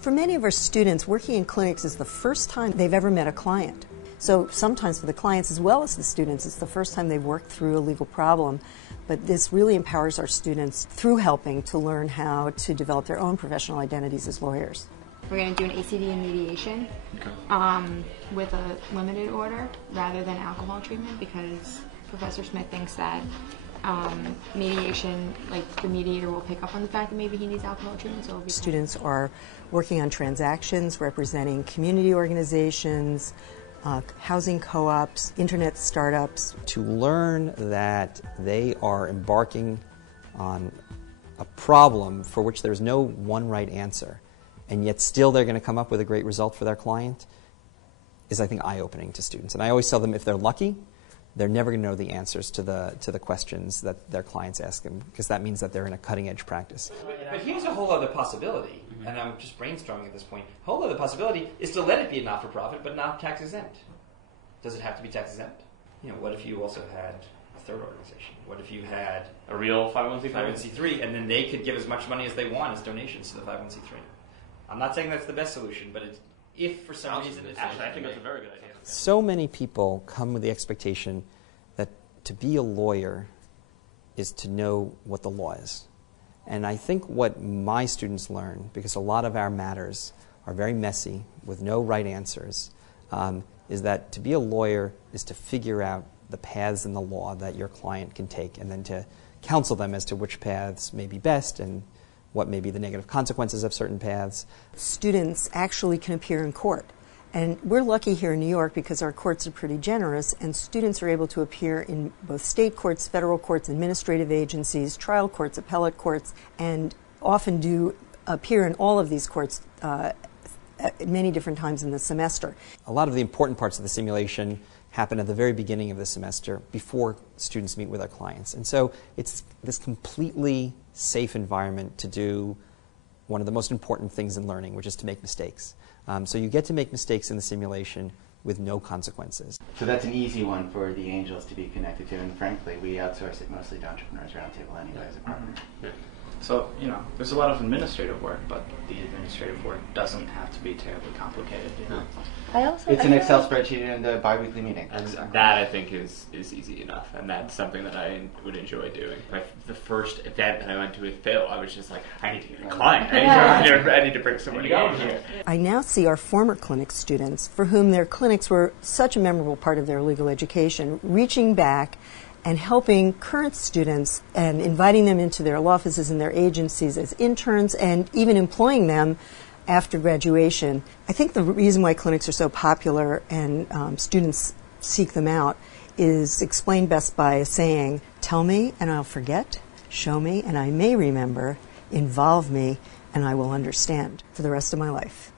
For many of our students, working in clinics is the first time they've ever met a client. So sometimes for the clients as well as the students, it's the first time they've worked through a legal problem. But this really empowers our students through helping to learn how to develop their own professional identities as lawyers. We're going to do an ACD in mediation with a limited order rather than alcohol treatment, because Professor Smith thinks that mediation, like the mediator will pick up on the fact that maybe he needs alcohol treatment. So students are working on transactions representing community organizations, housing co-ops, internet startups. To learn that they are embarking on a problem for which there's no one right answer, and yet still they're going to come up with a great result for their client, is, I think, eye-opening to students. And I always tell them, if they're lucky, they're never going to know the answers to the questions that their clients ask them, because that means that they're in a cutting-edge practice. But here's a whole other possibility, and I'm just brainstorming at this point. A whole other possibility is to let it be a not-for-profit, but not tax-exempt. Does it have to be tax-exempt? You know, what if you also had a third organization? What if you had a real 501c3? 501c3, and then they could give as much money as they want as donations to the 501c3? I'm not saying that's the best solution, but if for some reason it's... Actually, I think that's a very good idea. So many people come with the expectation that to be a lawyer is to know what the law is. And I think what my students learn, because a lot of our matters are very messy with no right answers, is that to be a lawyer is to figure out the paths in the law that your client can take, and then to counsel them as to which paths may be best and what may be the negative consequences of certain paths. Students actually can appear in court. And we're lucky here in New York because our courts are pretty generous, and students are able to appear in both state courts, federal courts, administrative agencies, trial courts, appellate courts, and often do appear in all of these courts at many different times in the semester. A lot of the important parts of the simulation happen at the very beginning of the semester before students meet with our clients. And so it's this completely safe environment to do one of the most important things in learning, which is to make mistakes. So you get to make mistakes in the simulation with no consequences. So that's an easy one for the angels to be connected to, and frankly, we outsource it mostly to Entrepreneurs Roundtable anyway as a partner. Yeah. So, you know, there's a lot of administrative work, but the administrative work doesn't have to be terribly complicated, you know. It's an Excel spreadsheet and a bi-weekly meeting. Exactly. That, I think, is easy enough, and that's something that I would enjoy doing. The first event that I went to with Phil, I was just like, I need to get a client. I need to bring somebody in here. I now see our former clinic students, for whom their clinics were such a memorable part of their legal education, reaching back and helping current students and inviting them into their law offices and their agencies as interns, and even employing them after graduation. I think the reason why clinics are so popular and students seek them out is explained best by a saying, tell me and I'll forget, show me and I may remember, involve me and I will understand for the rest of my life.